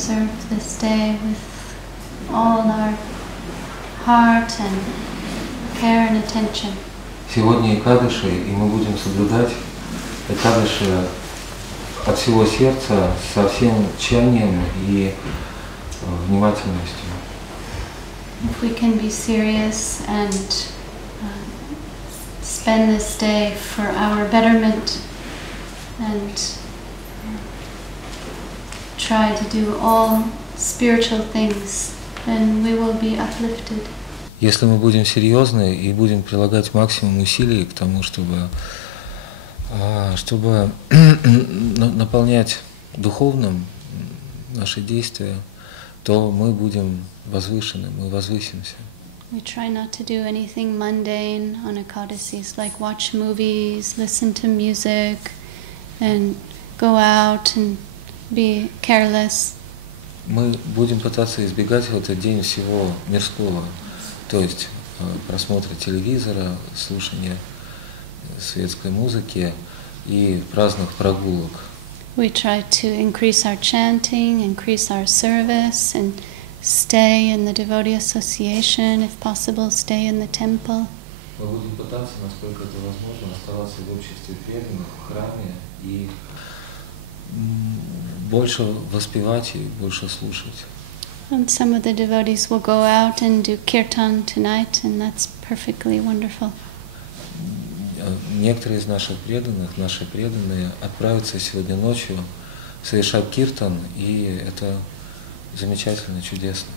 observe this day with all our heart and care and attention. Сегодня Экадаши, и мы будем соблюдать Экадаши от всего сердца, со всем тщанием и внимательностью. If we can be serious and spend this day for our betterment and try to do all spiritual things, then we will be uplifted. Если мы будем серьезны и будем прилагать максимум усилий к тому, чтобы наполнять духовным наши действия, то мы будем возвышены, мы возвысимся. We try not to do anything mundane on Ekadasis, like watch movies, listen to music, and go out and be careless. Мы будем пытаться избегать в этот день всего мирского, то есть просмотра телевизора, слушания светской музыки и праздных прогулок. We try to increase our chanting, increase our service, and stay in the devotee association, if possible, stay in the temple. Мы будем пытаться, насколько это возможно, оставаться в обществе преданных в храме и больше воспевать и больше слушать. And some of the devotees will go out and do kirtan tonight, and that's perfectly wonderful. Некоторые из наших преданных, наши преданные, отправятся сегодня ночью совершать киртан, и это замечательно, чудесно.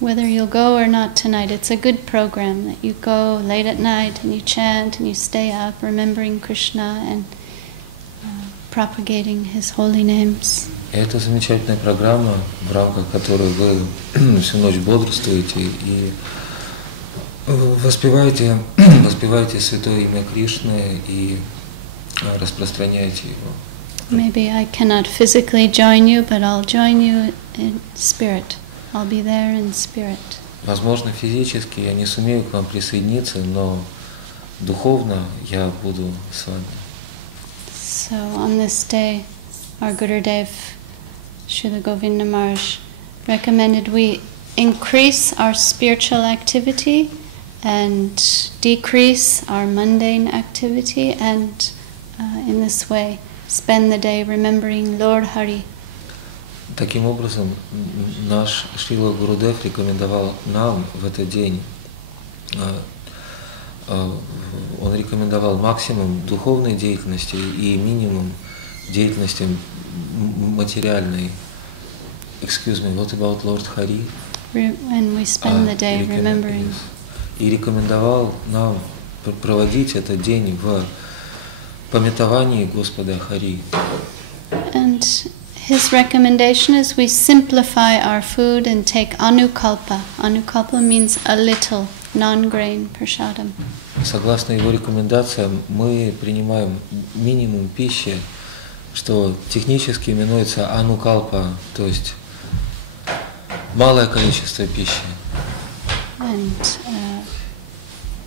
Whether you'll go or not tonight, it's a good program that you go late at night and you chant and you stay up remembering Krishna and propagating his holy names. Это замечательная программа, в рамках которой вы всю ночь бодрствуете и воспеваете святое имя Кришны и распространяете его. Maybe I cannot physically join you, but I'll join you in spirit. I'll be there in spirit. Возможно, физически я не сумею к вам присоединиться, но духовно я буду с вами. So on this day, our Gurudev, Srila Govinda Maharaj, recommended we increase our spiritual activity and decrease our mundane activity, and in this way spend the day remembering Lord Hari. Таким образом, наш Шрила Гурудев рекомендовал нам в этот день, он рекомендовал максимум духовной деятельности и минимум деятельности материальной. Excuse me, what about Lord Hari? And we spend the day remembering. И рекомендовал нам проводить этот день в памятовании Господа Хари. And his recommendation is we simplify our food and take anukalpa. Anukalpa means a little, non-grain prasadam. Согласно его рекомендациям, мы принимаем минимум пищи, что технически именуется анукалпа, то есть малое количество пищи. And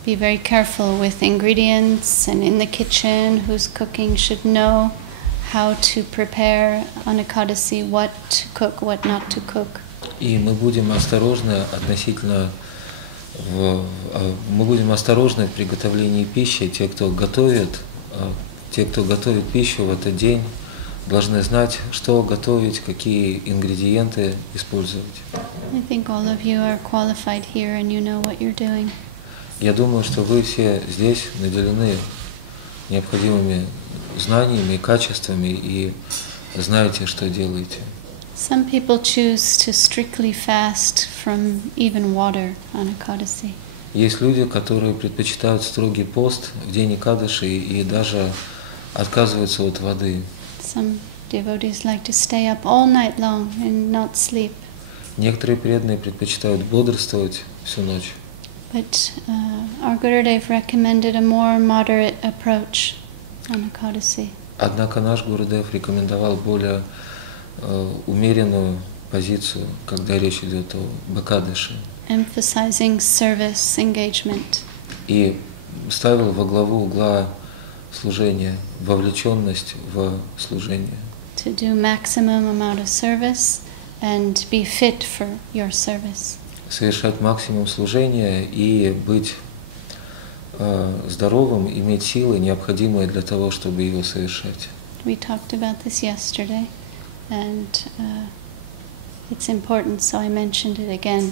be very careful with ingredients, and in the kitchen, who's cooking should know how to prepare on Ekadasi, what to cook, what not to cook. И мы будем осторожны в приготовлении пищи. Те, кто готовит пищу в этот день, должны знать, что готовить, какие ингредиенты использовать. I think all of you are qualified here and you know what you're doing. Я думаю, что вы все здесь наделены необходимыми знаниями и качествами и знаете, что делаете. Some people choose to strictly fast from even water on Ekadasi. Есть люди, которые предпочитают строгий пост в день Экадаши и даже отказываются от воды. Some devotees like to stay up all night long and not sleep. Некоторые преданные предпочитают бодрствовать всю ночь. But our Gurudev recommended a more moderate approach on Ekadasi. Однако наш Гурудев рекомендовал более умеренную позицию, когда речь идет о Экадаши. Emphasizing service engagement. И ставил во главу угла служение, вовлеченность в служение. To do maximum amount of service and be fit for your service. Совершать максимум служения и быть здоровым, иметь силы, необходимые для того, чтобы его совершать. We talked about this yesterday, and it's important, so I mentioned it again.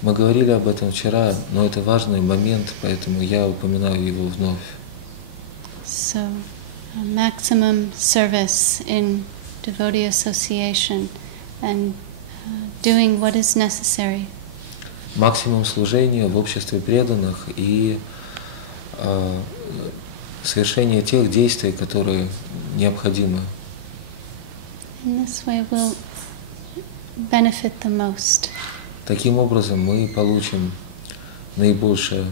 Мы говорили об этом вчера, но это важный момент, поэтому я упоминаю его вновь. So, maximum service in devotee association and doing what is necessary. Максимум служения в обществе преданных и совершение тех действий, которые необходимы. In this way we'll benefit the most. Таким образом мы получим наибольшее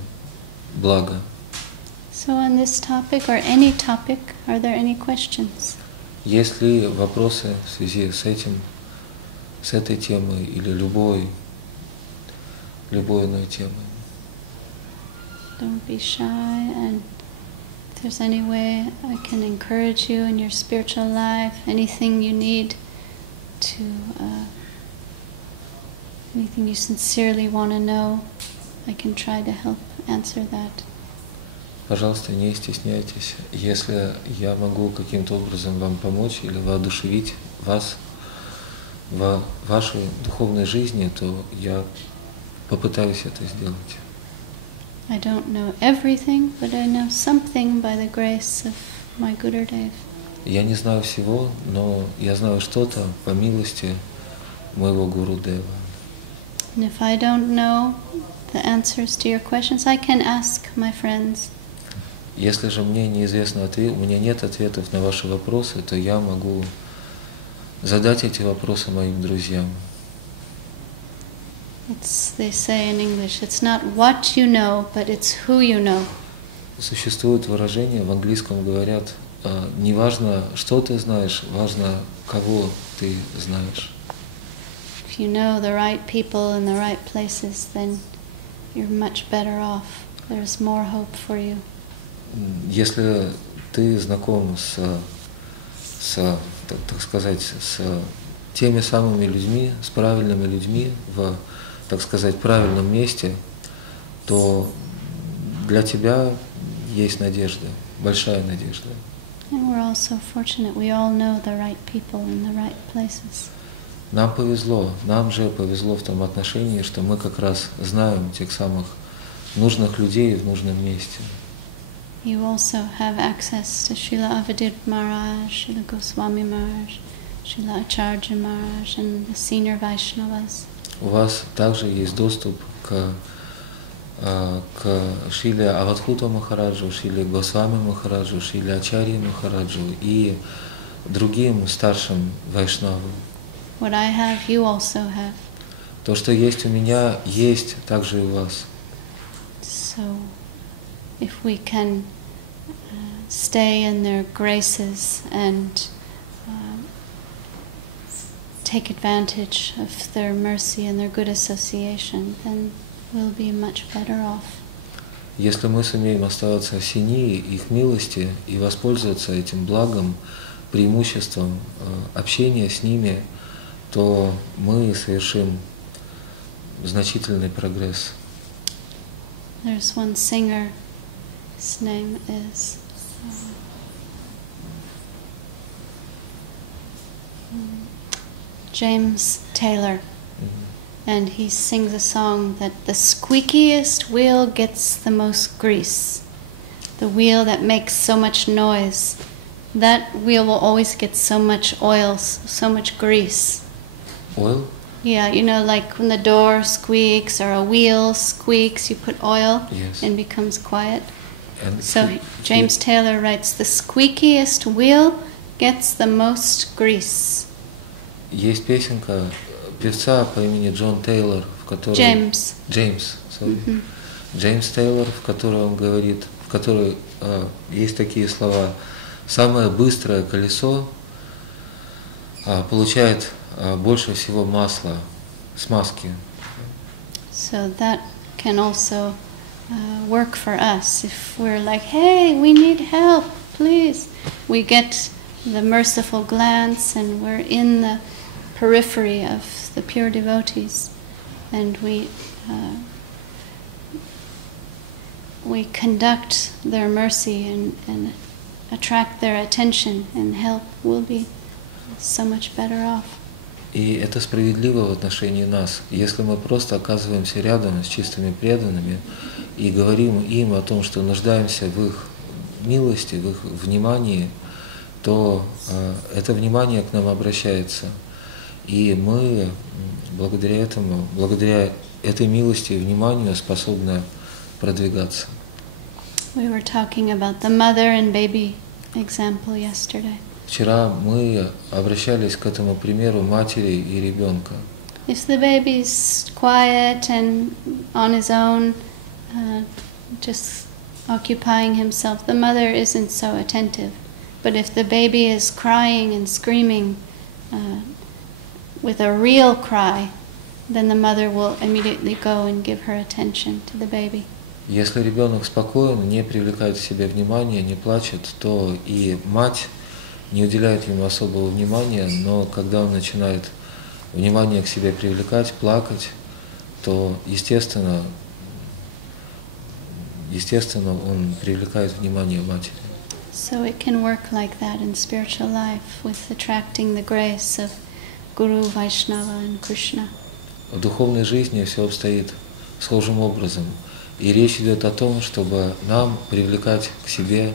благо. So on this topic or any topic, are there any questions? Есть ли вопросы в связи с этим, с этой темой или любой иной темой? Don't be shy, and if there's any way I can encourage you in your spiritual life, anything you need to, anything you sincerely want to know, I can try to help answer that. Пожалуйста, не стесняйтесь. Если я могу каким-то образом вам помочь или воодушевить вас в вашей духовной жизни, то я попытаюсь это сделать. I don't know everything, but I know something by the grace of my Gurudev. Я не знаю всего, но я знаю что-то по милости моего Гурудева. And if I don't know the answers to your questions, I can ask my friends. Если же мне неизвестно ответ, у меня нет ответов на ваши вопросы, то я могу задать эти вопросы моим друзьям. They say in English, it's not what you know, but it's who you know. Существует выражение, в английском говорят, не важно, что ты знаешь, важно, кого ты знаешь. If you know the right people in the right places, then you're much better off. There's more hope for you. Если ты знаком так сказать, с теми самыми людьми, с правильными людьми в, так сказать, правильном месте, то для тебя есть надежда, большая надежда. And we're all so fortunate. We all know the right people in the right places. Нам повезло, нам же повезло в том отношении, что мы как раз знаем тех самых нужных людей в нужном месте. You also have access to Srila Avadut Maharaj, Srila Goswami Maharaj, Srila Acharya Maharaj, and the senior Vaishnavas. У вас также есть доступ к Шриле Авадхута Махараджу, Шриле Госвами Махараджу, Шриле Ачарье Махараджу и другим старшим вайшнавам. What I have, you also have. То, что есть у меня, есть также и у вас. So, if we can stay in their graces and take advantage of their mercy and their good association, then we'll be much better off. Если мы сумеем оставаться в синии их милости и воспользоваться этим благом, преимуществом общения с ними, то мы совершим значительный прогресс. There's one singer, his name is James Taylor, and he sings a song that the squeakiest wheel gets the most grease. The wheel that makes so much noise, that wheel will always get so much oil, so much grease. Oil? Yeah, you know, like when the door squeaks or a wheel squeaks, you put oil Yes. and becomes quiet. And So James Taylor writes, the squeakiest wheel gets the most grease. Есть песенка певца по имени Джон Тейлор, в которой... Джеймс, sorry. Джеймс Тейлор, в которой он говорит, в которой есть такие слова: самое быстрое колесо получает больше всего масла, смазки. So that can also work for us. If we're like, hey, we need help, please. We get the merciful glance and we're in the periphery of the pure devotees, and we conduct their mercy and attract their attention and help, we'll be so much better off. И это справедливо в отношении нас. Если мы просто оказываемся рядом с чистыми преданными и говорим им о том, что нуждаемся в их милости, в их внимании, то это внимание к нам обращается. И мы благодаря этому, благодаря этой милости и вниманию способны продвигаться. We were talking about the mother and baby example yesterday. Вчера мы обращались к этому примеру матери и ребенка. If the baby's quiet and on his own, just occupying himself, the mother isn't so attentive. But if the baby is crying and screaming with a real cry, then the mother will immediately go and give her attention to the baby. Если ребенок спокоен, не привлекает к себе внимания, не плачет, то и мать не уделяет ему особого внимания, но когда он начинает внимание к себе привлекать, плакать, то естественно он привлекает внимание матери. So it can work like that in spiritual life with attracting the grace of Guru, Vaishnava and Krishna. В духовной жизни все обстоит схожим образом. И речь идет о том, чтобы нам привлекать к себе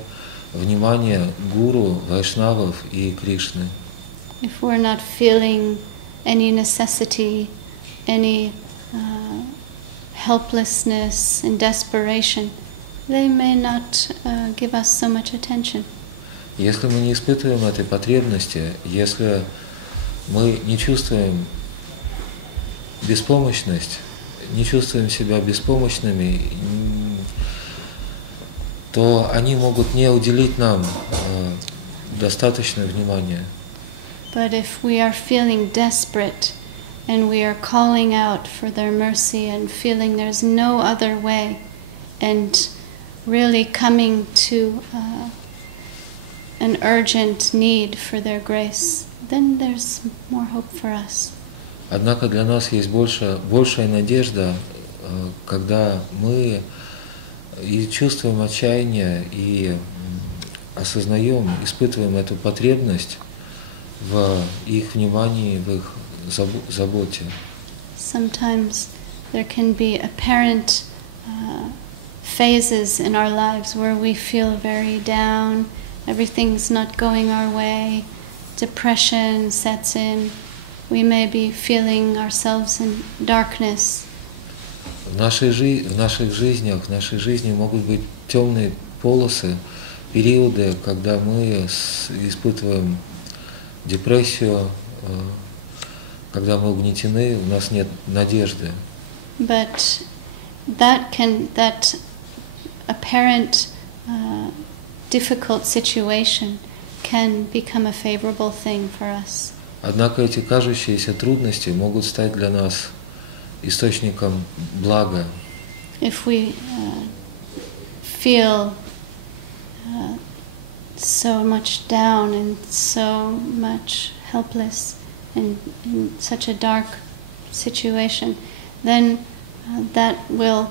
внимание гуру, вайшнавов и Кришны. If we're not feeling any necessity, any helplessness and desperation, they may not give us so much attention. Если мы не испытываем этой потребности, если мы не чувствуем беспомощность, не чувствуем себя беспомощными, то они могут не уделить нам достаточно внимания. But if we are feeling desperate and we are calling out for their mercy and feeling there's no other way and really coming to an urgent need for their grace, then there's more hope for us. Однако для нас есть большая надежда, когда мы и чувствуем отчаяние, и осознаем, испытываем эту потребность в их внимании, в их заботе. Sometimes there can be apparent phases in our lives where we feel very down, everything's not going our way, depression sets in, we may be feeling ourselves in darkness. В нашей жизни могут быть темные полосы, периоды, когда мы испытываем депрессию, когда мы угнетены, у нас нет надежды. But that apparent difficult situation can become a favorable thing for us. Однако эти кажущиеся трудности могут стать для нас источником блага. If we feel so much down and so much helpless in such a dark situation, then that will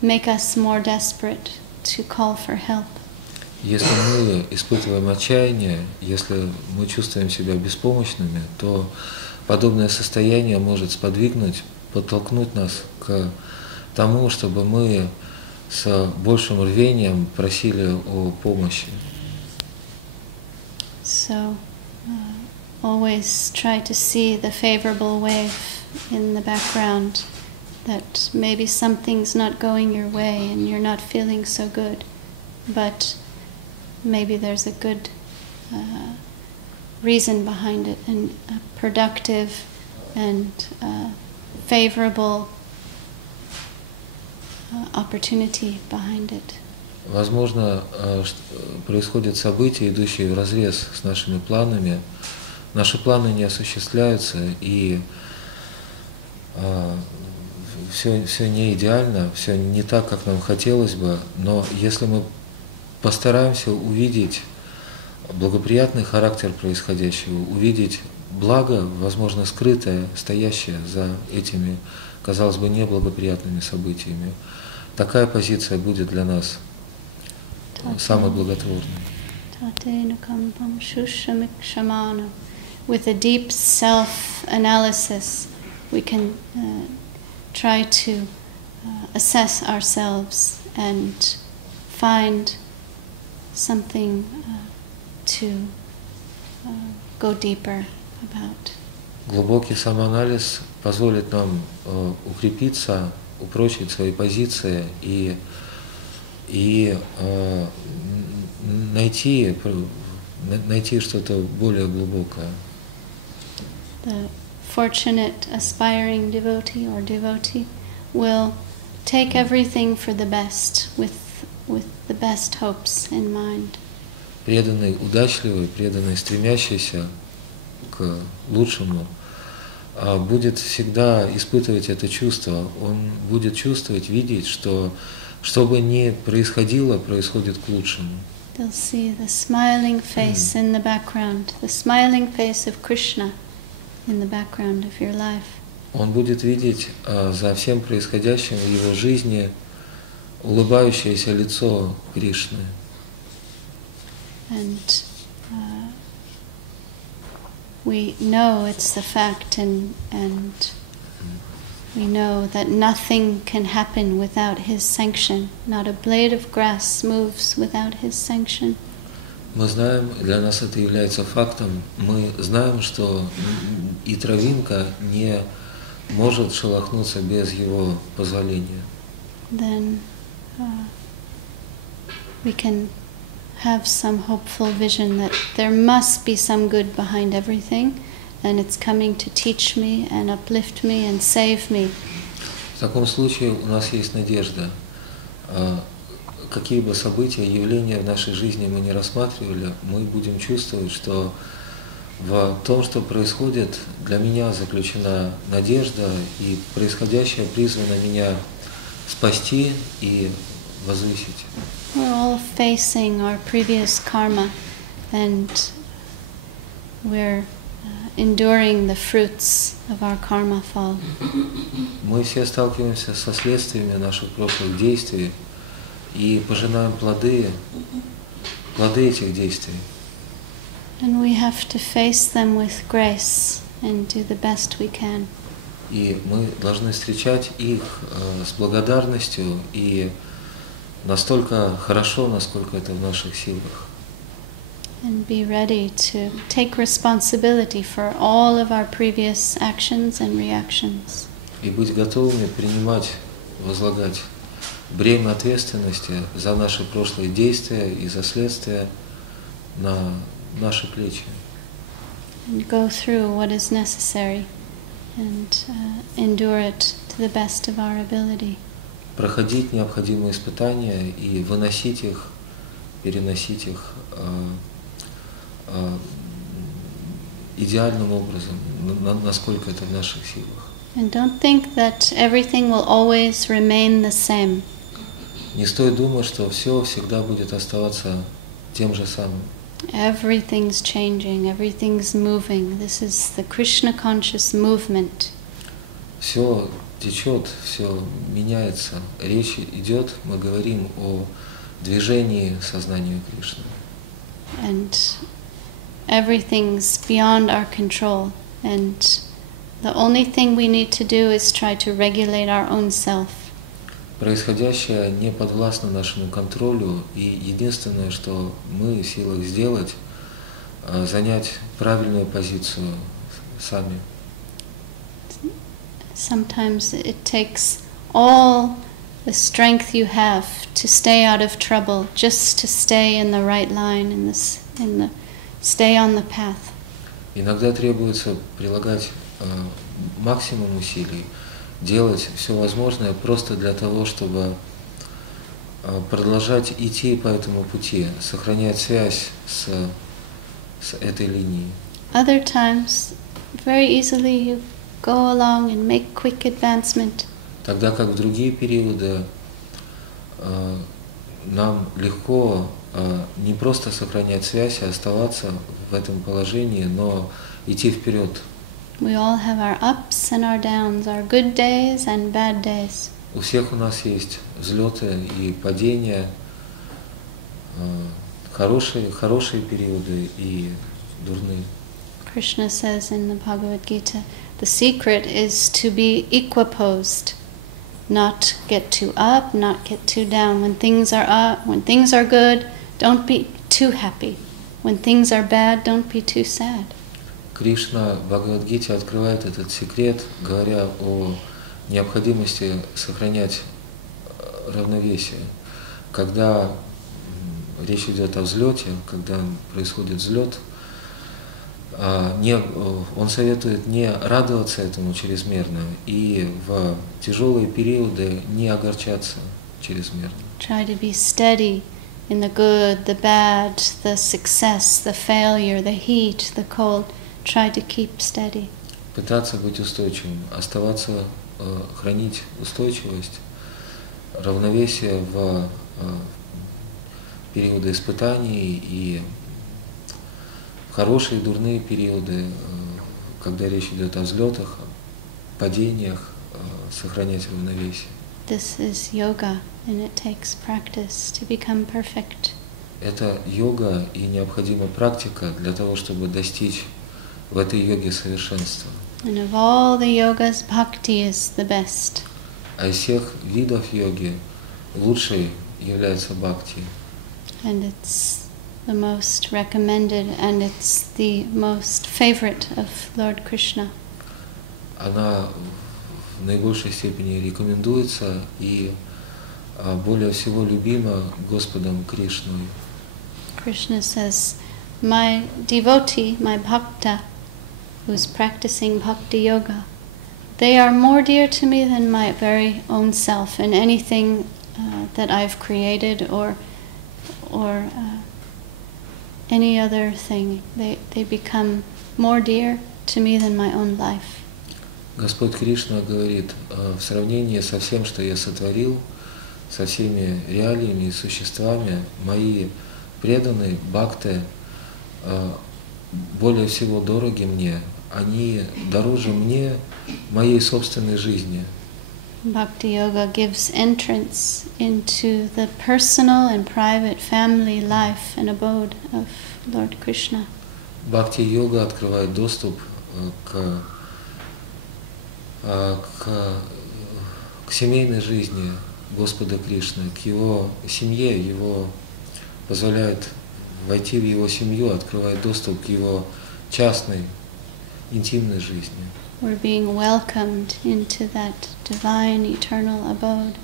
make us more desperate to call for help. Если мы испытываем отчаяние, если мы чувствуем себя беспомощными, то подобное состояние может подтолкнуть нас к тому, чтобы мы с большим рвением просили о помощи. So, always try to see the favorable wave in the background, that maybe something's not going your way and you're not feeling so good, but maybe there's a good reason behind it, and a productive and favorable opportunity behind it. Возможно, происходят события, идущие вразрез с нашими планами. Наши планы не осуществляются, и все не идеально, все не так, как нам хотелось бы. Но если мы постараемся увидеть благоприятный характер происходящего, увидеть благо, возможно, скрытое, стоящее за этими, казалось бы, неблагоприятными событиями. Такая позиция будет для нас самой благотворной. With a deep self-analysis, we can try to assess ourselves and find something to go deeper about. Глубокий самоанализ позволит нам укрепиться, упрочить свои позиции и найти что-то более глубокое. The fortunate aspiring devotee or devotee will take everything for the best with the best hopes in mind. Преданный, удачливый, преданный, стремящийся к лучшему, будет всегда испытывать это чувство. Он будет чувствовать, видеть, что бы ни происходило, происходит к лучшему. They'll see the smiling face in the background, the smiling face of Krishna in the background of your life. Он будет видеть за всем происходящим в его жизни улыбающееся лицо Кришны. And we know it's the fact, and we know that nothing can happen without his sanction. Not a blade of grass moves without his sanction. Мы знаем, для нас это является фактом, мы знаем, что и травинка не может шелохнуться без его позволения. Then we can have some hopeful vision that there must be some good behind everything, and it's coming to teach me and uplift me and save me. В таком случае у нас есть надежда. Какие бы события, явления в нашей жизни мы не рассматривали, мы будем чувствовать, что в том, что происходит, для меня заключена надежда, и происходящее призвано меня спасти и возвысить. We're all facing our previous karma, and we're enduring the fruits of our karma fall. Мы все сталкиваемся со следствиями наших прошлых действий и пожинаем плоды этих действий. And we have to face them with grace and do the best we can. И мы должны встречать их с благодарностью и настолько хорошо, насколько это в наших силах. And be ready to take responsibility for all of our previous actions and reactions. И быть готовыми принимать, возлагать бремя ответственности за наши прошлые действия и за следствия на наши плечи. And go through what is necessary and endure it to the best of our ability. Проходить необходимые испытания и выносить их, переносить их идеальным образом, насколько это в наших силах. And don't think that everything will always remain the same. Не стоит думать, что все всегда будет оставаться тем же самым. Everything's changing, everything's moving. This is the Krishna conscious movement. Все течет, все меняется. Речь идет, мы говорим о движении сознания Кришны. And everything's beyond our control. And the only thing we need to do is try to regulate our own self. Происходящее не подвластно нашему контролю, и единственное, что мы в силах сделать, занять правильную позицию сами. Sometimes it takes all the strength you have to stay out of trouble, just to stay in the right line, stay on the path. Иногда требуется прилагать максимум усилий, делать все возможное просто для того, чтобы продолжать идти по этому пути, сохранять связь с этой линией. Other times, very easily you go along and make quick advancement. Тогда как в другие периоды нам легко не просто сохранять связь, а оставаться в этом положении, но идти вперед. We all have our ups and our downs, our good days and bad days. У всех у нас есть взлеты и падения, хорошие периоды и дурные. Krishna says in the Bhagavad Gita, the secret is to be equiposed, not get too up, not get too down. When things are up, when things are good, don't be too happy. When things are bad, don't be too sad. Кришна в Бхагавад-гите открывает этот секрет, говоря о необходимости сохранять равновесие. Когда речь идет о взлете, когда происходит взлет, он советует не радоваться этому чрезмерно и в тяжелые периоды не огорчаться чрезмерно. Try to be steady in the good, the bad, the success, the failure, the heat, the cold. Try to keep steady. Пытаться быть устойчивым, оставаться, хранить устойчивость, равновесие в периоды испытаний и хорошие и дурные периоды, когда речь идет о взлетах, падениях, сохранять равновесие. This is yoga, and it takes practice to become perfect. Это йога и необходима практика для того, чтобы достичь в этой йоге совершенства. And of all the yogas, Bhakti is the best. А из всех видов йоги лучшей является бхакти. And it's the most recommended, and it's the most favorite of Lord Krishna. Она в наибольшей степени рекомендуется и более всего любима Господом Кришной. Krishna says, my devotee, my bhakta, who's practicing bhakti yoga, they are more dear to me than my very own self, and anything that I've created or any other thing, they become more dear to me than my own life. Господь Кришна говорит, в сравнении со всем, что я сотворил, со всеми реалиями и существами, мои преданные бхакты более всего дороги мне, они дороже мне моей собственной жизни. Bhakti Yoga gives entrance into the personal and private family life and abode of Lord Krishna. Бхакти-йога открывает доступ к семейной жизни Господа Кришны, к его семье, его позволяет войти в его семью, открывает доступ к его частной, интимной жизни. We're being welcomed into that divine eternal abode.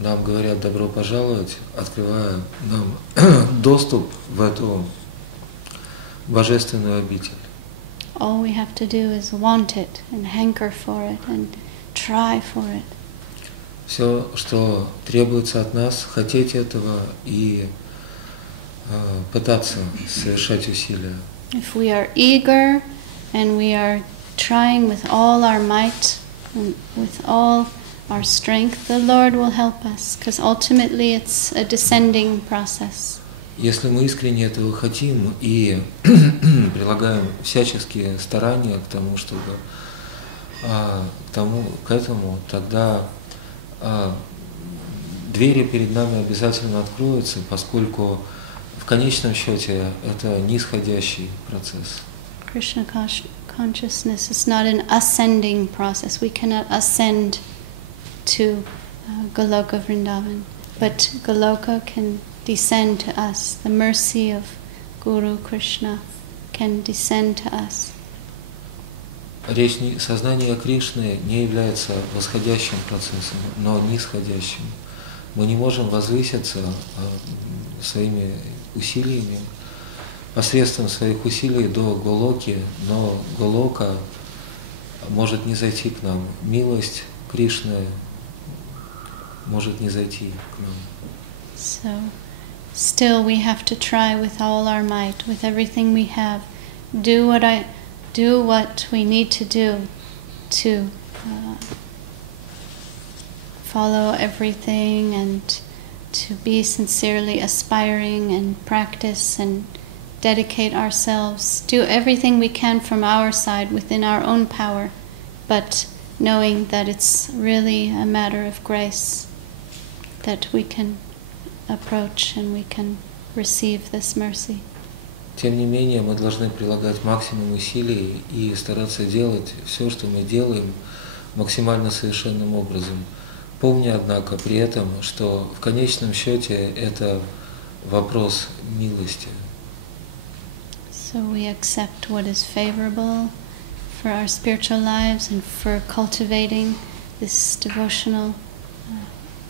Нам говорят добро пожаловать, открывая нам доступ в эту божественную обитель. All we have to do is want it and hanker for it and try for it. Все, что требуется от нас, хотеть этого и пытаться совершать усилия. If we are eager and we are trying with all our might and with all our strength, the Lord will help us, because ultimately it's a descending process. Если мы искренне этого хотим и прилагаем всяческие старания к тому, чтобы к этому, тогда двери перед нами обязательно откроются, поскольку в конечном счете это нисходящий процесс. Krishna consciousness is not an ascending process. We cannot ascend to Goloka Vrindavan, but Goloka can descend to us. The mercy of Guru Krishna can descend to us. Сознание Кришны не является восходящим процессом, но нисходящим. Мы не можем возвыситься своими усилиями, посредством своих усилий до Голоки, но Голока может не зайти к нам. Милость Кришны может не зайти к нам. So, still we have to try with all our might, with everything we have, do what we need to do to follow everything and to be sincerely aspiring and practice and dedicate ourselves, do everything we can from our side within our own power, but knowing that it's really a matter of grace that we can approach and we can receive this mercy. Тем не менее, мы должны прилагать максимум усилий и стараться делать все, что мы делаем, максимально совершенным образом. Помня, однако, при этом, что в конечном счете это вопрос милости. So we accept what is favorable for our spiritual lives and for cultivating this devotional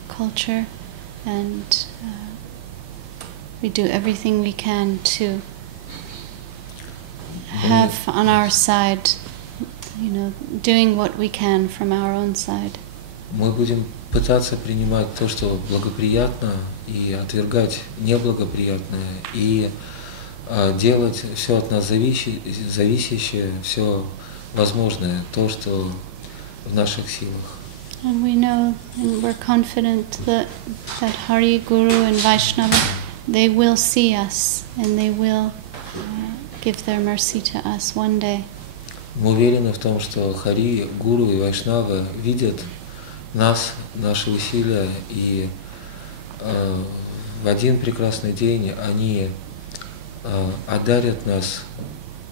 culture, and we do everything we can to have on our side, doing what we can from our own side. Мы будем пытаться принимать то, что благоприятно, и отвергать неблагоприятное, и делать все от нас зависящее, все возможное, то, что в наших силах. And we know and we're confident that Hari, Guru and Vaishnava, they will see us and they will give their mercy to us one day. Мы уверены в том, что Хари, Гуру и Вайшнава видят нас, наши усилия, и в один прекрасный день они одарят нас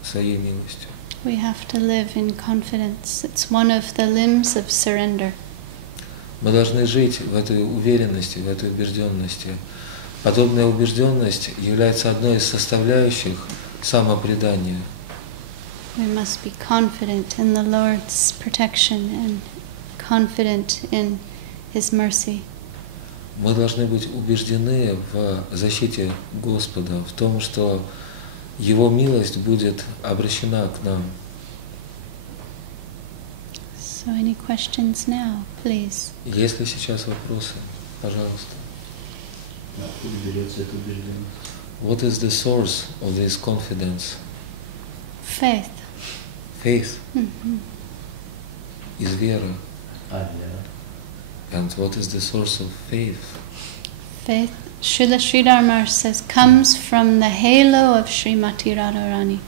своей милостью. We have to live in confidence. It's one of the limbs of surrender. Мы должны жить в этой уверенности, в этой убежденности. Подобная убежденность является одной из составляющих самопредания. We must be confident in the Lord's protection and confident in His mercy. Мы должны быть убеждены в защите Господа, в том, что Его милость будет обращена к нам. So any questions now, please? Если сейчас вопросы, пожалуйста. Откуда берется эта убежденность? What is the source of this confidence? Faith. Faith Mm-hmm. is вера. Вера. And what is the source of faith? Faith, Srila Sridhar Maharaj says, comes from the halo of Shrimati Radharani.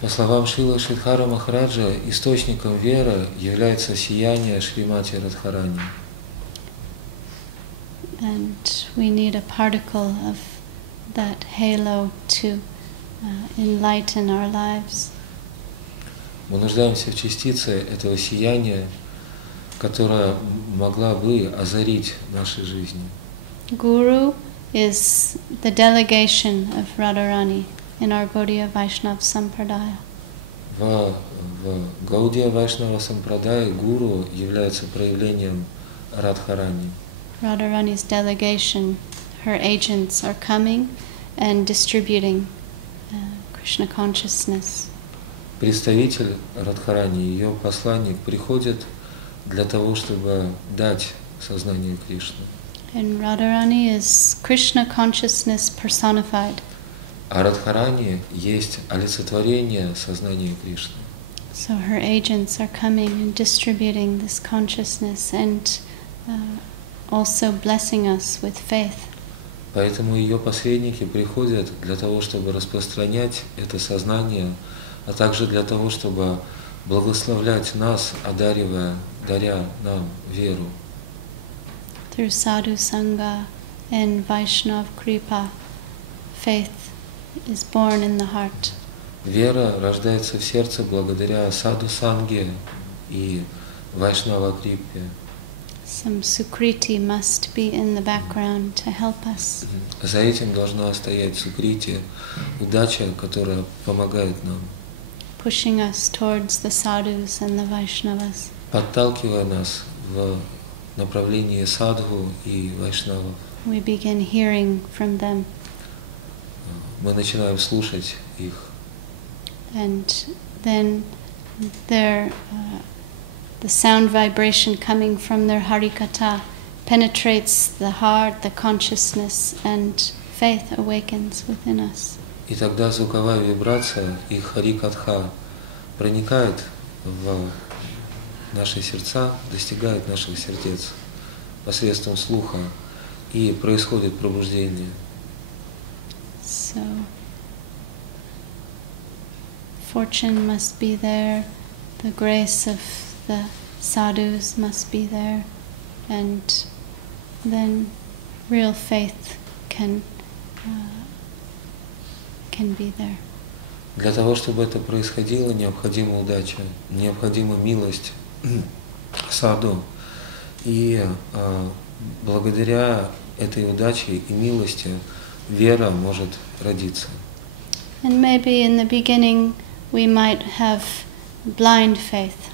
По словам Шрила Шридхара Махараджа, источником веры является сияние Шримати Радхарани. And we need a particle of that halo to enlighten our lives. Мы нуждаемся в частице этого сияния, которая могла бы озарить наши жизни. Guru is the delegation of Radharani in our Gaudiya Vaishnava Sampradaya. В Гаудия Вайшнава Сампрадае гуру является проявлением Радхарани. Radharani's delegation, her agents are coming and distributing Krishna consciousness. Представитель Радхарани, ее посланник, приходит для того, чтобы дать сознание Кришны. And Radharani is Krishna consciousness personified. А Радхарани есть олицетворение сознания Кришны. So her agents are coming and distributing this consciousness and also blessing us with faith. Поэтому ее посредники приходят для того, чтобы распространять это сознание, а также для того, чтобы благословлять нас, даря нам веру. Through sadhu sangha and Vaishnav kripa, faith is born in the heart. Вера рождается в сердце благодаря саду санге и Вайшнава крипе. Some sukriti must be in the background to help us. За этим должна стоять сукрити, удача, которая помогает нам, Pushing us towards the sadhus and the Vaishnavas. подталкивая нас в направлении садху и вайшнавов. We begin hearing from them, Мы начинаем слушать их. and then the sound vibration coming from their harikatha penetrates the heart, the consciousness, and faith awakens within us. И тогда звуковая вибрация их харикатха проникает в наши сердца, достигает наших сердец посредством слуха, и происходит пробуждение. So fortune must be there, the grace of the sadhus must be there, and then real faith can be there. Для того, чтобы это происходило, необходима удача, необходима милость саду. И благодаря этой удаче и милости вера может родиться. And maybe in the beginning we might have blind faith.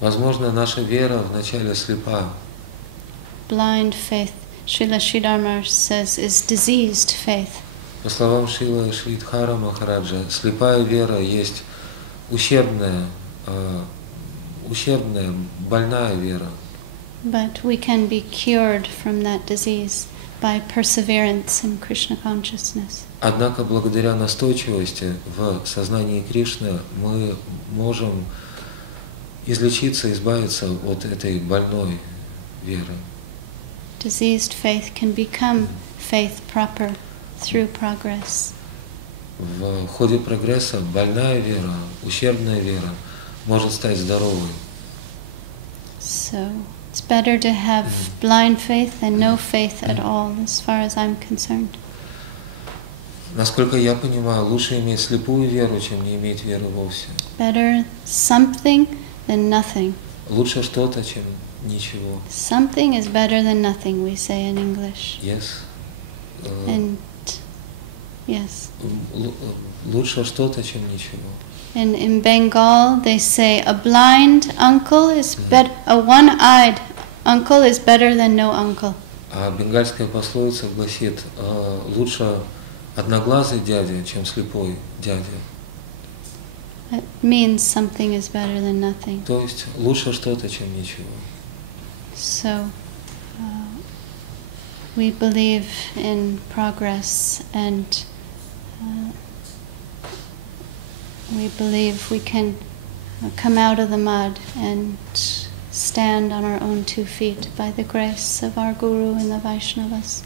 Возможно, наша вера вначале слепа. Blind faith, Srila Sridhar says, is diseased faith. По словам Шрилы Шридхара Махараджа, слепая вера есть ущербная, больная вера. But we can be cured from that disease by perseverance in Krishna consciousness. Однако благодаря настойчивости в сознании Кришны мы можем излечиться, избавиться от этой больной веры. Diseased faith can become faith proper through progress. В ходе прогресса больная вера, ущербная вера может стать здоровой. So it's better to have blind faith than no faith at all, as far as I'm concerned. Насколько я понимаю, лучше иметь слепую веру, чем не иметь веры вовсе. Better something than nothing. Лучше что-то, чем ничего. Something is better than nothing, we say in English. Yes. And yes. Лучше что-то, чем ничего. And in Bengal, they say a blind uncle is better. A one-eyed uncle is better than no uncle. А бенгальская пословица гласит: лучше одноглазый дядя, чем слепой дядя. It means something is better than nothing. То есть лучше что-то, чем ничего. So we believe in progress, and we believe we can come out of the mud and stand on our own 2 feet by the grace of our Guru and the Vaishnavas.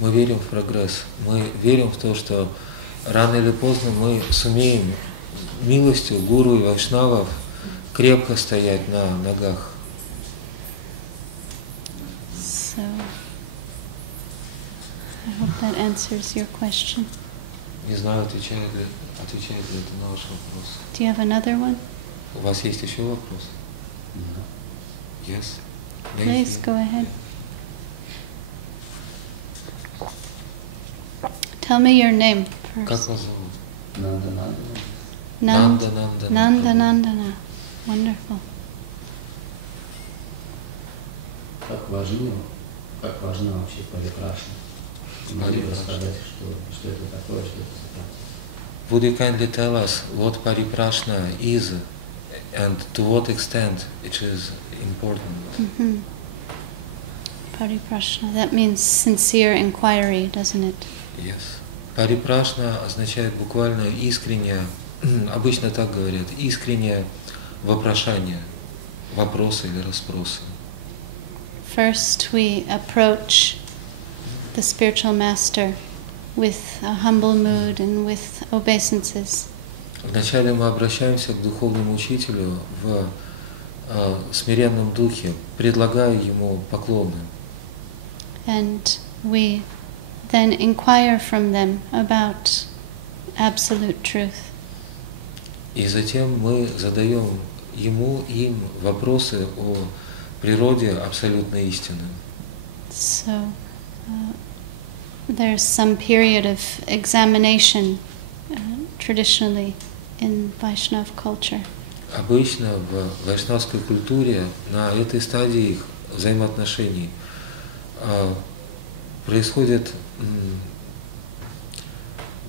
Мы верим в прогресс. Мы верим в то, что рано или поздно мы сумеем милостью гуру и вайшнавов крепко стоять на ногах. So I hope that answers your question. Не знаю, отвечает ли это на ваш вопрос. Do you have another one? У вас есть еще вопрос? Yes. Please go ahead. Tell me your name Как first. вас зовут? Nanda. Wonderful. Как важна вообще парикрашна? Могли бы рассказать, что это такое, что это за практика? Would you kindly tell us what pariprashna is and to what extent it is important? Pariprashna, that means sincere inquiry, doesn't it? Yes. Парипрашна означает буквально искреннее, обычно так говорят, искреннее вопрошание, вопросы или расспросы. First we approach the spiritual master with a humble mood and with obeisances. Вначале мы обращаемся к духовному учителю в смиренном духе, предлагая ему поклоны. And we then inquire from them about absolute truth. И затем мы задаем им вопросы о природе абсолютной истины. So there's some period of examination traditionally in Vaishnava culture. Обычно в вайшнавской культуре на этой стадии их взаимоотношений происходит,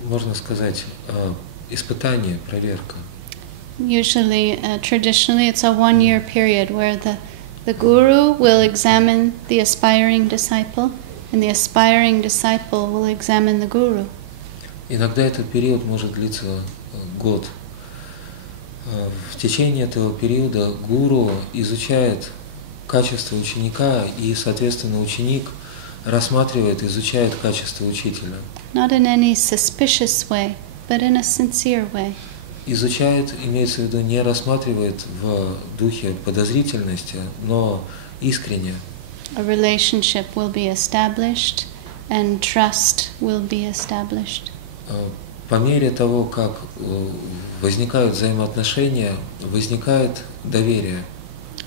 можно сказать, испытание, проверка. Usually, traditionally, it's a 1-year period where the guru will examine the aspiring disciple, and the aspiring disciple will examine the guru. Иногда этот период может длиться год. В течение этого периода гуру изучает качество ученика, и, соответственно, ученик рассматривает, изучает качество учителя. Not in any suspicious way, but in a sincere way. изучает, имеется в виду, не рассматривает в духе подозрительности, но искренне. A relationship will be established and trust will be established. По мере того, как возникают взаимоотношения, возникает доверие.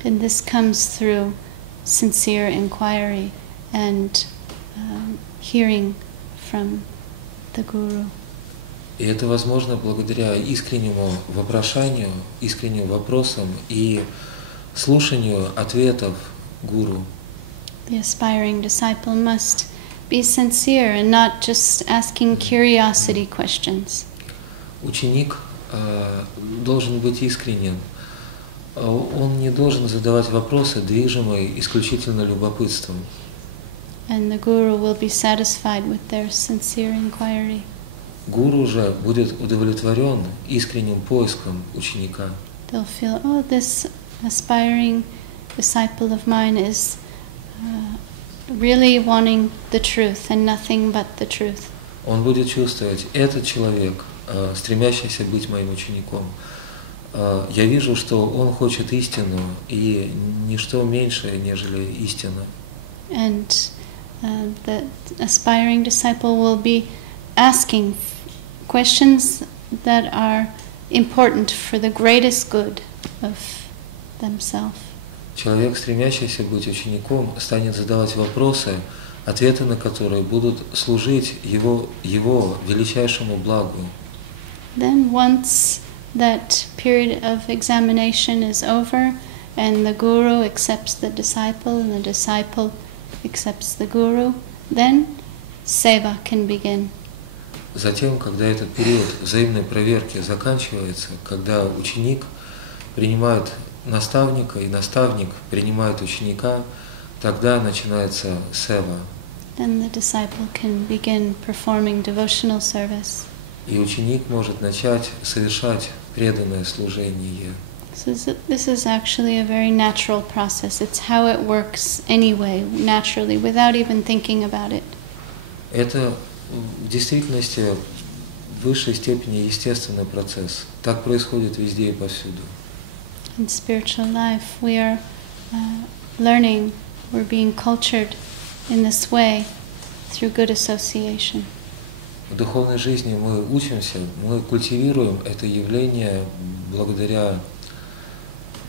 And this comes through sincere inquiry and hearing from the Guru. И это возможно благодаря искреннему вопрошанию, искренним вопросам и слушанию ответов гуру. The aspiring disciple must be sincere and not just asking curiosity questions. Ученик должен быть искренен. Он не должен задавать вопросы, движимые исключительно любопытством. And the Guru will be satisfied with their sincere inquiry. Гуру же будет удовлетворен искренним поиском ученика. They'll feel, oh, this aspiring disciple of mine is really wanting the truth and nothing but the truth. Он будет чувствовать, этот человек, стремящийся быть моим учеником, я вижу, что он хочет истину и ничто меньше, нежели истина. And the aspiring disciple will be asking questions that are important for the greatest good of themselves. Человек, стремящийся быть учеником, станет задавать вопросы, ответы на которые будут служить его величайшему благу. Then once that period of examination is over and the Guru accepts the disciple and the disciple accepts the Guru, then seva can begin. Затем, когда этот период взаимной проверки заканчивается, когда ученик принимает наставника и наставник принимает ученика, тогда начинается сева. Then the disciple can begin performing devotional service. И ученик может начать совершать преданное служение. So this is actually a very natural process. It's how it works anyway, naturally, without even thinking about it. Это в действительности в высшей степени естественный процесс. Так происходит везде и повсюду. In spiritual life, we are learning, we're being cultured in this way through good association. В духовной жизни мы учимся, мы культивируем это явление благодаря,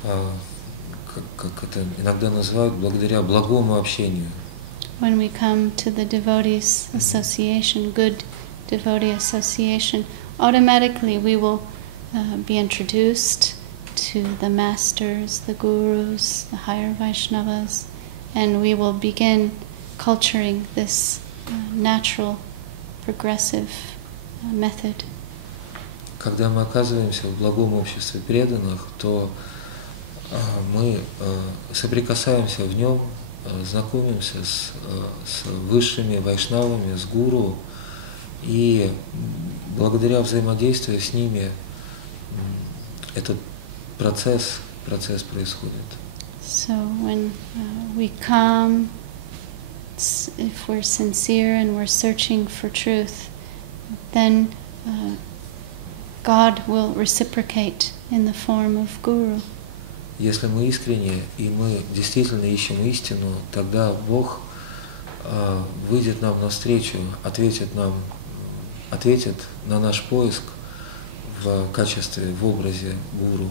как это иногда называют, благодаря благому общению. When we come to the devotees association, good devotee association, automatically we will be introduced to the masters, the gurus, the higher Vaishnavas, and we will begin culturing this natural, progressive method. Когда мы оказываемся в благом обществе преданных, то мы соприкасаемся в нем, знакомимся с высшими вайшнавами, с гуру, и благодаря взаимодействию с ними этот процесс происходит. So when we come, if we're sincere and we're searching for truth, then God will reciprocate in the form of Guru. Если мы искренне и мы действительно ищем истину, тогда Бог выйдет нам навстречу, ответит на наш поиск в качестве, в образе гуру.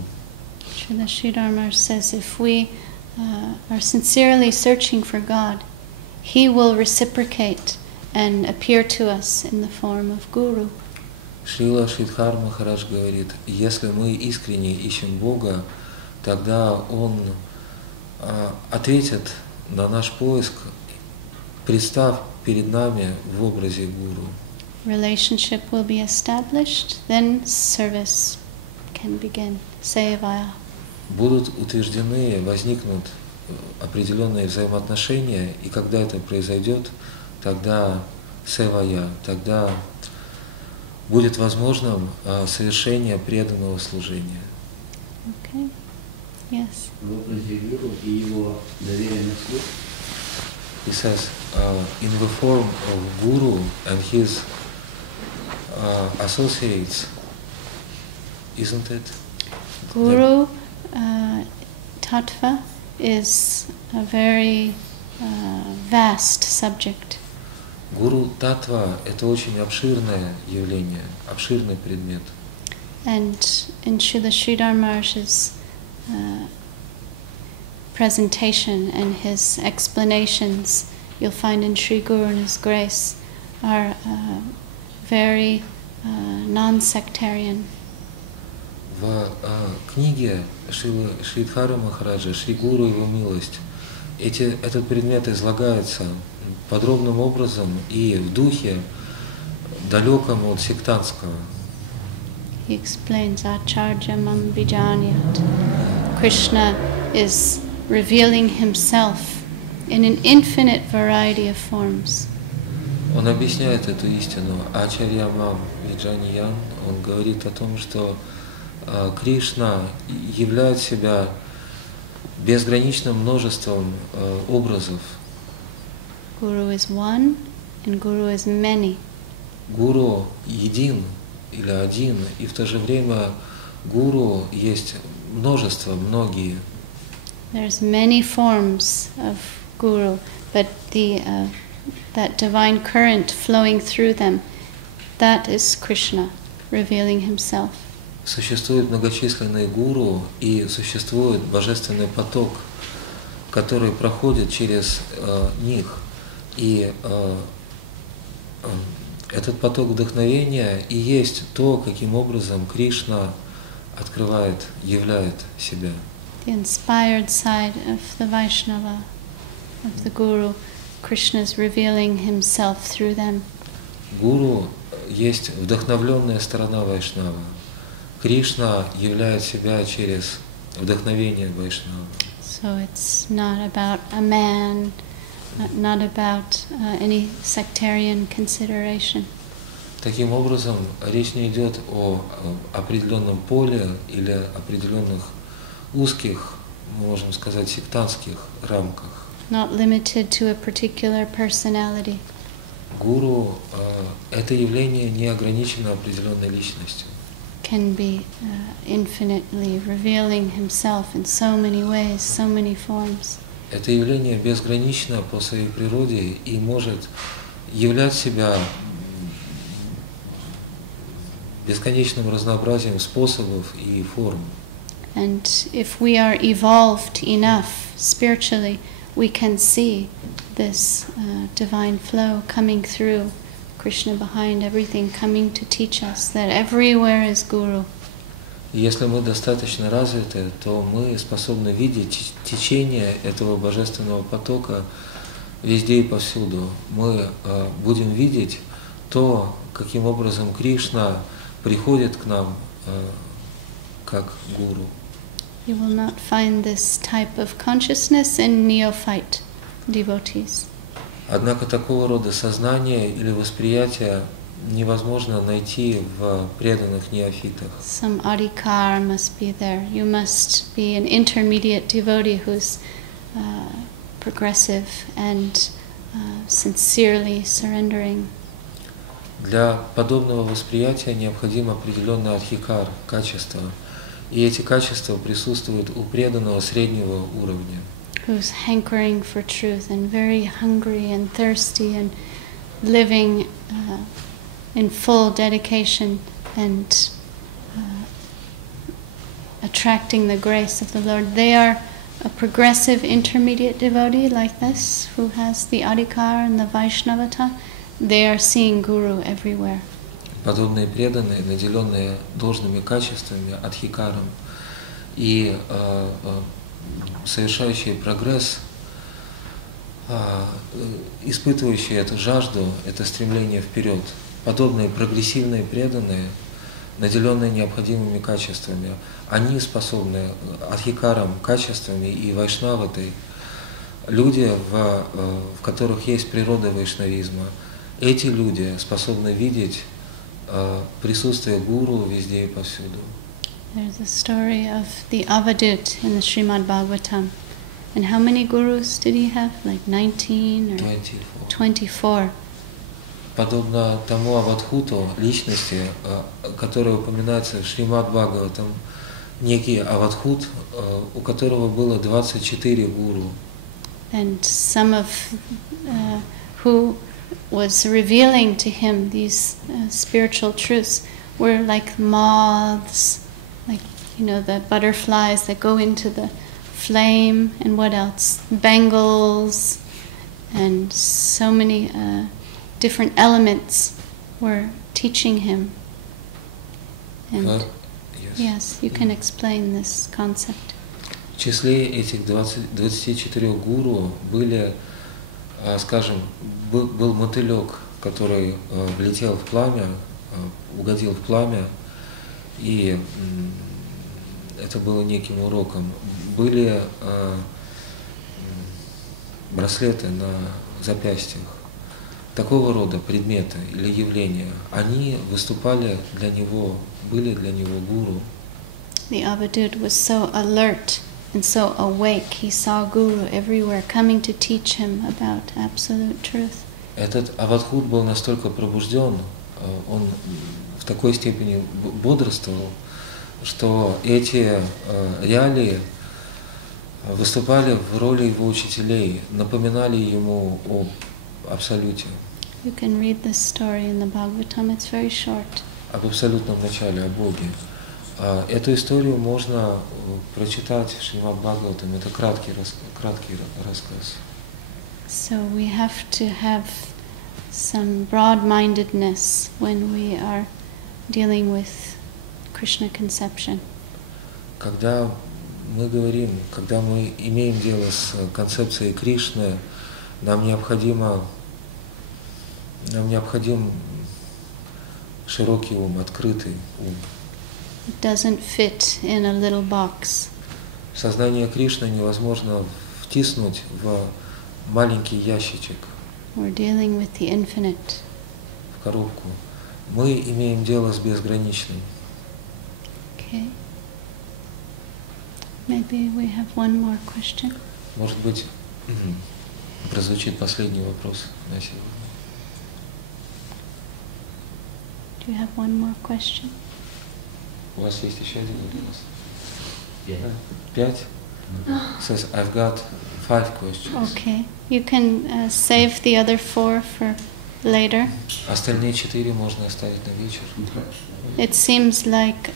Srila Sridhar Maharaj says, if we are sincerely searching for God, He will reciprocate and appear to us in the form of Guru. Шрила Шридхар Махарадж говорит, если мы искренне ищем Бога, тогда Он ответит на наш поиск, представ перед нами в образе гуру. Relationship will be established, then service can begin. Seva. Будут утверждены, возникнут определенные взаимоотношения, и когда это произойдет, тогда севая, тогда будет возможным совершение преданного служения. Okay. Yes. В образе гуру и его доверенных слуг. He says, in the form of Guru and his associates, isn't it? Guru tattva is a very vast subject. Гуру Татва – это очень обширное явление, обширный предмет. And in Srila Sridhar Maharaj's presentation and his explanations, you'll find in Sri Guru and His Grace are very non-sectarian. В книге Шридхара Махараджа «Шри Гуру и Его милость» этот предмет излагается подробным образом и в духе, далеком от сектантского. He explains Acharya Mam Vijanyat. Krishna is revealing himself in an infinite variety of forms. Он объясняет эту истину. Ачарья Мам Виджаниян, он говорит о том, что Кришна являет себя безграничным множеством образов. Guru is one and Guru is many. Гуру един или один, и в то же время гуру есть множество, многие. There's many forms of Guru, but that divine current flowing through them, that is Krishna revealing himself. Существуют многочисленные гуру, и существует божественный поток, который проходит через них. И этот поток вдохновения и есть то, каким образом Кришна открывает, являет себя. The inspired side of the Vaishnava, of the Guru, Krishna is revealing himself through them. Гуру есть вдохновленная сторона Вайшнава. Кришна являет себя через вдохновение Вайшнава. So it's not about a man, not about any sectarian consideration. Таким образом, речь не идет о определенном поле или определенных узких, мы можем сказать, сектантских рамках. Not limited to a particular personality. Гуру это явление не ограничено определенной личностью. Can be infinitely revealing himself in so many ways, so many forms. Это явление безгранично по своей природе и может являть себя бесконечным разнообразием способов и форм. And if we are evolved enough spiritually, we can see this divine flow coming through, Krishna behind everything, coming to teach us that everywhere is Guru. Если мы достаточно развиты, то мы способны видеть течение этого божественного потока везде и повсюду. Мы будем видеть то, каким образом Кришна приходит к нам как гуру. You will not find this type of consciousness in neophyte devotees. Однако такого рода сознание или восприятие невозможно найти в преданных неофитах. Some adhikar must be there. You must be an intermediate devotee who's progressive and sincerely surrendering. Для подобного восприятия необходим определенный адхикар, качество. И эти качества присутствуют у преданного среднего уровня. Who's hankering for truth and very hungry and thirsty and living in full dedication and attracting the grace of the Lord. They are a progressive intermediate devotee like this, who has the adhikar and the Vaishnavata. They are seeing Guru everywhere. Подобные преданные, наделенные должными качествами, адхикаром и совершающие прогресс, испытывающие эту жажду, это стремление вперед. Подобные прогрессивные преданные, наделенные необходимыми качествами, они способны адхикаром, качествами и вайшнаватой, люди, в которых есть природа вайшнавизма, эти люди способны видеть присутствие гуру везде и повсюду. There's a story of the Avadut in the Srimad Bhagavatam. And how many gurus did he have? Like 19 or 24. 24. подобно тому Авадхуту, личности, которая упоминается в Шримад Бхагаватам, некий Авадхут, у которого было 24 гуру. And some of who was revealing to him these spiritual truths were like moths, like, you know, the butterflies that go into the flame, and what else? Bangles, and so many different elements were teaching him. And yes, you can explain this concept. В числе этих 24 гуру были, скажем, был мотылек, который влетел в пламя, угодил в пламя, и это было неким уроком. Были браслеты на запястьях, такого рода предметы или явления, они выступали для него, были для него гуру. The Avadut was so alert and so awake. He saw Guru everywhere coming to teach him about absolute truth. Этот Авадхут был настолько пробужден, он в такой степени бодрствовал, что эти реалии выступали в роли его учителей, напоминали ему об абсолюте. You can read this story in the Bhagavatam. It's very short. Об абсолютном начале, о Боге. Эту историю можно прочитать в Шримад Бхагаватам. Это краткий рассказ. So we have to have some broad-mindedness when we are dealing with Krishna conception. Когда мы имеем дело с концепцией Кришны, нам необходим широкий ум, открытый ум. It doesn't fit in a little box. Сознание Кришны невозможно втиснуть в маленький ящичек. We're dealing with the infinite. В коробку. Мы имеем дело с безграничным. Okay. Maybe we have one more question. Может быть, прозвучит последний вопрос на сегодня. Do you have one more question? У вас есть еще один вопрос? 5. 5? Says, I've got 5 questions. Okay. You can save the other 4 for later. Остальные 4 можно оставить на вечер. It seems like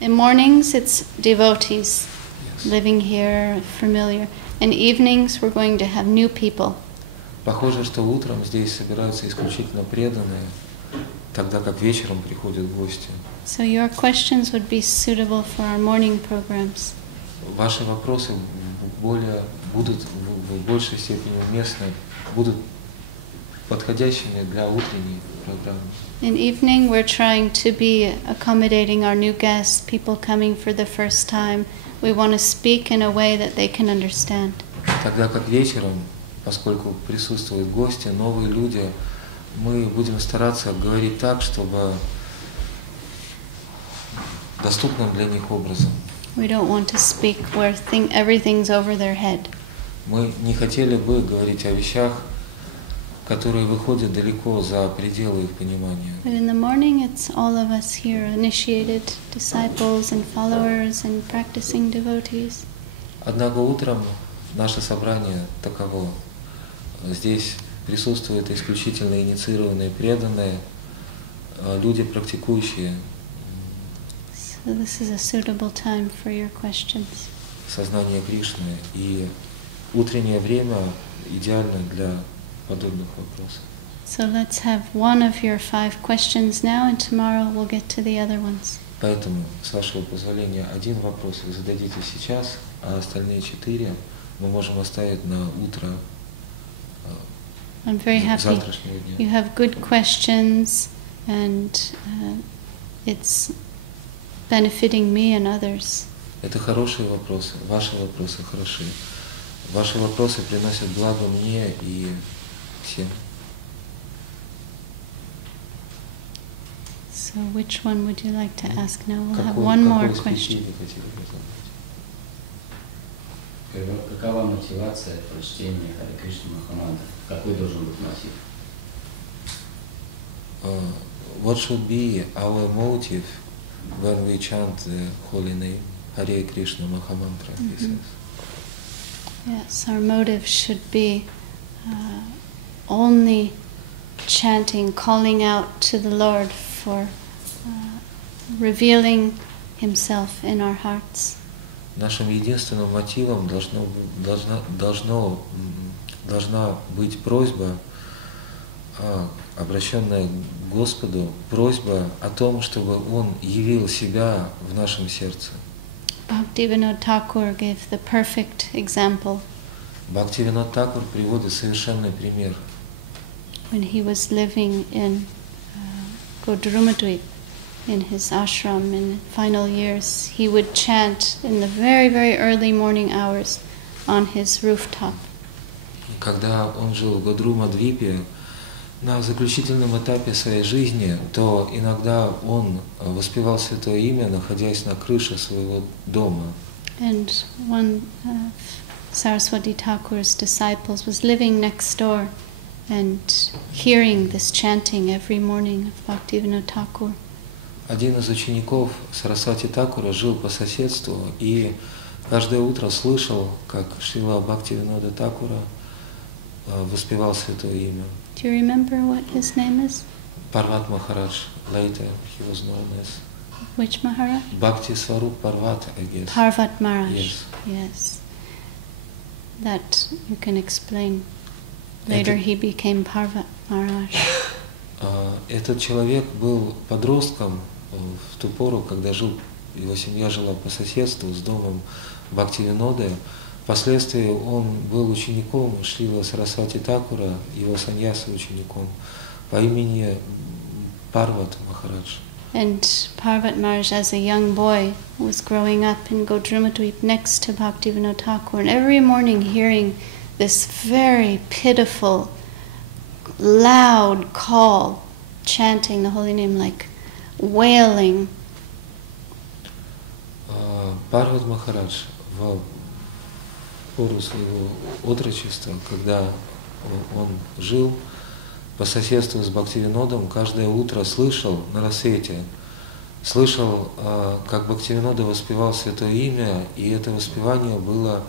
in mornings it's devotees living here, familiar. In evenings we're going to have new people. Похоже, что утром здесь собираются исключительно преданные, тогда как вечером приходят гости. So your questions would be suitable for our morning programs. Ваши вопросы будут в большей степени уместны, будут подходящими для утренней программы. In evening we're trying to be accommodating our new guests, people coming for the first time. We want to speak in a way that they can understand. Тогда как вечером, поскольку присутствуют гости, новые люди, мы будем стараться говорить так, чтобы доступным для них образом. We don't want to speak where everything's over their head. Мы не хотели бы говорить о вещах, которые выходят далеко за пределы их понимания. But in the morning it's all of us here, initiated disciples and followers and practicing devotees. Однако утром наше собрание таково. Здесь присутствуют исключительно инициированные, преданные, люди практикующие. So this is a suitable time for your questions. Сознание Кришны, и утреннее время идеально для подобных вопросов. So let's have one of your 5 questions now, and tomorrow we'll get to the other ones. Поэтому, с вашего позволения, один вопрос вы зададите сейчас, а остальные 4 мы можем оставить на утро I'm very happy завтрашнего дня. you have good questions, and it's benefiting me and others. Это хорошие вопросы, ваши вопросы хороши. Ваши вопросы приносят благо мне и всем. So which one would you like to ask now? We'll have one more question. Какова мотивация прочтения Харе Кришна Махамантры? Какой должен быть мотив? what should be our motive when we chant the holy name, Hare Krishna Mahamantra, he says. Yes, our motive should be only chanting, calling out to the Lord for revealing Himself in our hearts. Нашим единственным мотивом должна быть просьба, обращенная к Господу, просьба о том, чтобы Он явил себя в нашем сердце. Bhaktivinoda Thakur gave the perfect example. Бхактивинод Такур приводит совершенный пример. When he was living in Godrumadweep, in his ashram in the final years, he would chant in the very, very early morning hours on his rooftop. Когда он жил в Годрумадвипе, на заключительном этапе своей жизни, то иногда он воспевал Святое Имя, находясь на крыше своего дома. And one of Saraswati Thakur's disciples was living next door and hearing this chanting every morning of Bhaktivinoda Thakur. Один из учеников Сарасвати Такура жил по соседству и каждое утро слышал, как Шрила Бхактивинода Такура воспевал Святое Имя. Do you remember what his name is? Парват Махарадж, later he was known as Which Maharaj? Bhakti Swarup Parvat, I guess. Parvat Maharaj. Yes. Yes. That you can explain. Later he became Parvat Maharaj. Этот человек был подростком в ту пору, когда его семья жила по соседству с домом Бхактивиноды. Впоследствии он был учеником Шрила Сарасвати Такура, его саньяса учеником по имени Парват Махарадж. And Parvat Maharaj, as a young boy, was growing up in Godrumadweep next to Bhaktivinoda Thakur, and every morning hearing this very pitiful, loud call, chanting the holy name, like wailing. Парват Махарадж в пору своего отрочества, когда он жил по соседству с Бхактивинодом, каждое утро слышал на рассвете, как Бхактивинода воспевал Святое Имя, и это воспевание было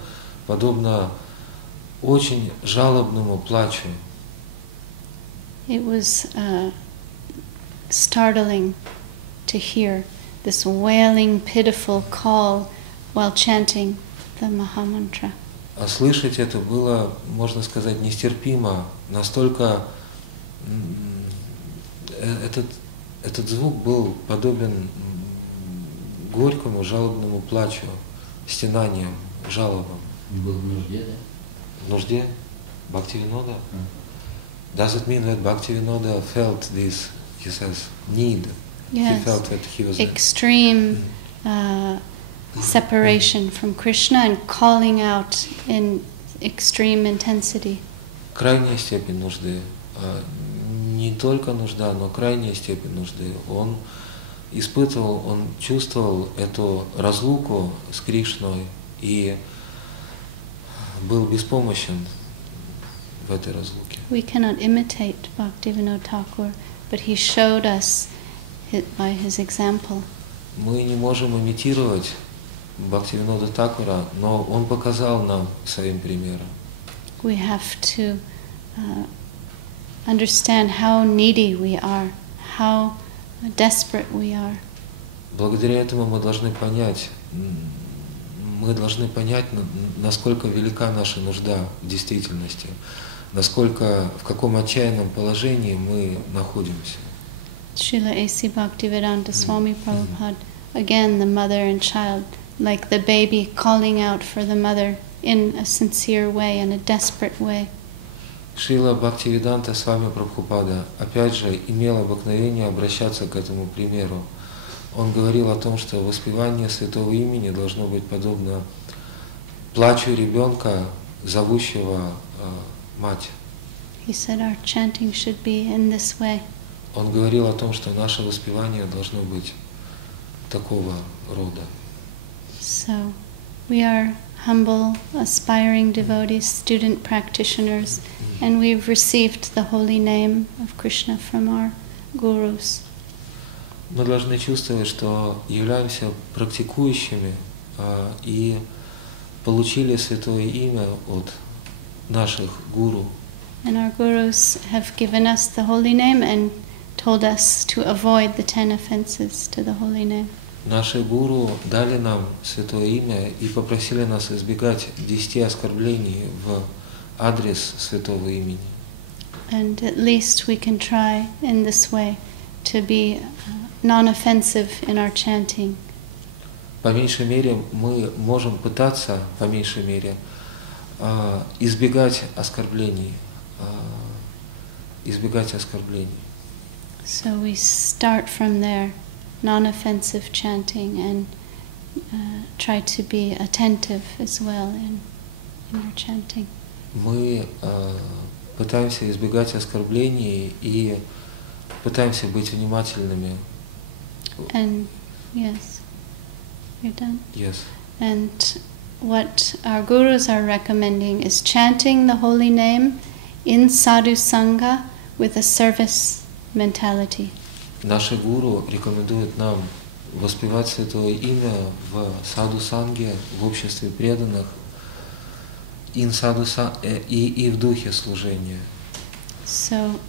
подобно очень жалобному плачу. It was startling to hear this wailing, pitiful call while chanting the Mahamantra. А слышать это было, можно сказать, нестерпимо. Настолько этот звук был подобен горькому, жалобному плачу, стенаниям, жалобам. Был в нужде, да? В нужде? Bhaktivinoda? Does it mean that Bhaktivinoda felt this, he says, need? Yes. He felt that he was extreme separation from Krishna and calling out in extreme intensity. Крайняя степень нужды. Не только нужда, но крайняя степень нужды. Он испытывал, он чувствовал эту разлуку с Кришной и был беспомощен в этой разлуке. We cannot imitate Bhaktivinoda Thakur, but he showed us by his example. Мы не можем имитировать Бхактивинода Такура, но он показал нам своим примером. We have to understand how needy we are, how desperate we are. Благодаря этому мы должны понять, насколько велика наша нужда в действительности, насколько, в каком отчаянном положении мы находимся. Srila A.C. Bhaktivedanta Swami Prabhupada, again the mother and child, like the baby calling out for the mother in a sincere way, in a desperate way. Шрила Бхактивиданта Свами Прабхупада опять же имел обыкновение обращаться к этому примеру. Он говорил о том, что воспевание святого имени должно быть подобно плачу ребенка, зовущего мать. He said our chanting should be in this way. Он говорил о том, что наше воспевание должно быть такого рода. So, we are humble, aspiring devotees, student practitioners, and we've received the holy name of Krishna from our gurus. Мы должны чувствовать, что являемся практикующими и получили святое имя от наших гуру. And our gurus have given us the holy name and told us to avoid the 10 offenses to the holy name. Наши гуру дали нам святое имя и попросили нас избегать 10 оскорблений в адрес святого имени. And at least we can try in this way to be non-offensive in our chanting. По меньшей мере мы можем пытаться, по меньшей мере, избегать оскорблений. So we start from there, non-offensive chanting, and try to be attentive as well in our chanting. Мы пытаемся избегать оскорблений и пытаемся быть внимательными. And yes, you're done? Yes. And what our gurus are recommending is chanting the holy name in sadhu sangha with a service mentality. Наши гуру рекомендуют нам воспевать святое имя в саду-санге, в обществе преданных, и в духе служения. So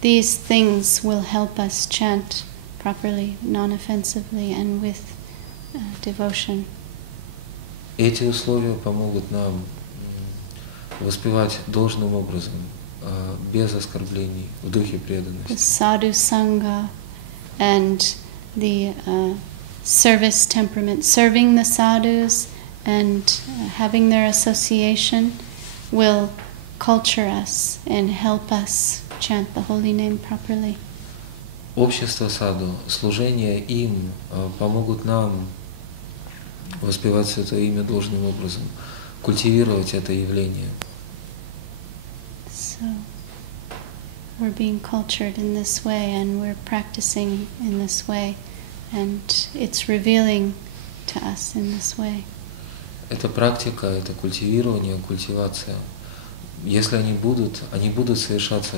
these things will help us chant properly, non-offensively, and with devotion. Эти условия помогут нам воспевать должным образом, без оскорблений, в духе преданности. The sadhu sangha and the service temperament, serving the sadhus and having their association will culture us and help us chant the holy name properly. Общество саду, служение им помогут нам воспевать святое имя должным образом, культивировать это явление. So we're being cultured in this way and we're practicing in this way and it's revealing to us in this way. Это практика, это культивирование, культивация. Если они будут совершаться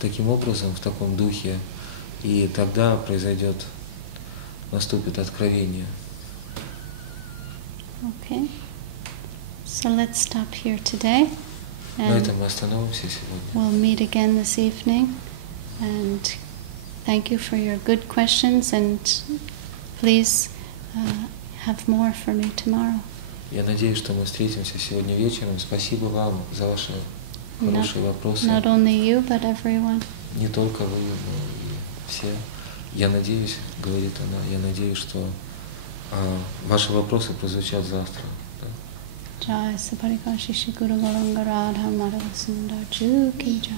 таким образом, в таком духе, и тогда наступит откровение. Okay. So let's stop here today. На этом мы остановимся сегодня. We'll meet again this evening. And thank you for your good questions and please have more for me tomorrow. Я надеюсь, что мы встретимся сегодня вечером. Спасибо вам за ваши хорошие вопросы. Not only you, but everyone. Не только вы, но и все. Я надеюсь, говорит она, я надеюсь, что ваши вопросы прозвучат завтра. Jai Saparika Shishi Guru Gauranga Radha Madhava Sundar Ju Ki Jai.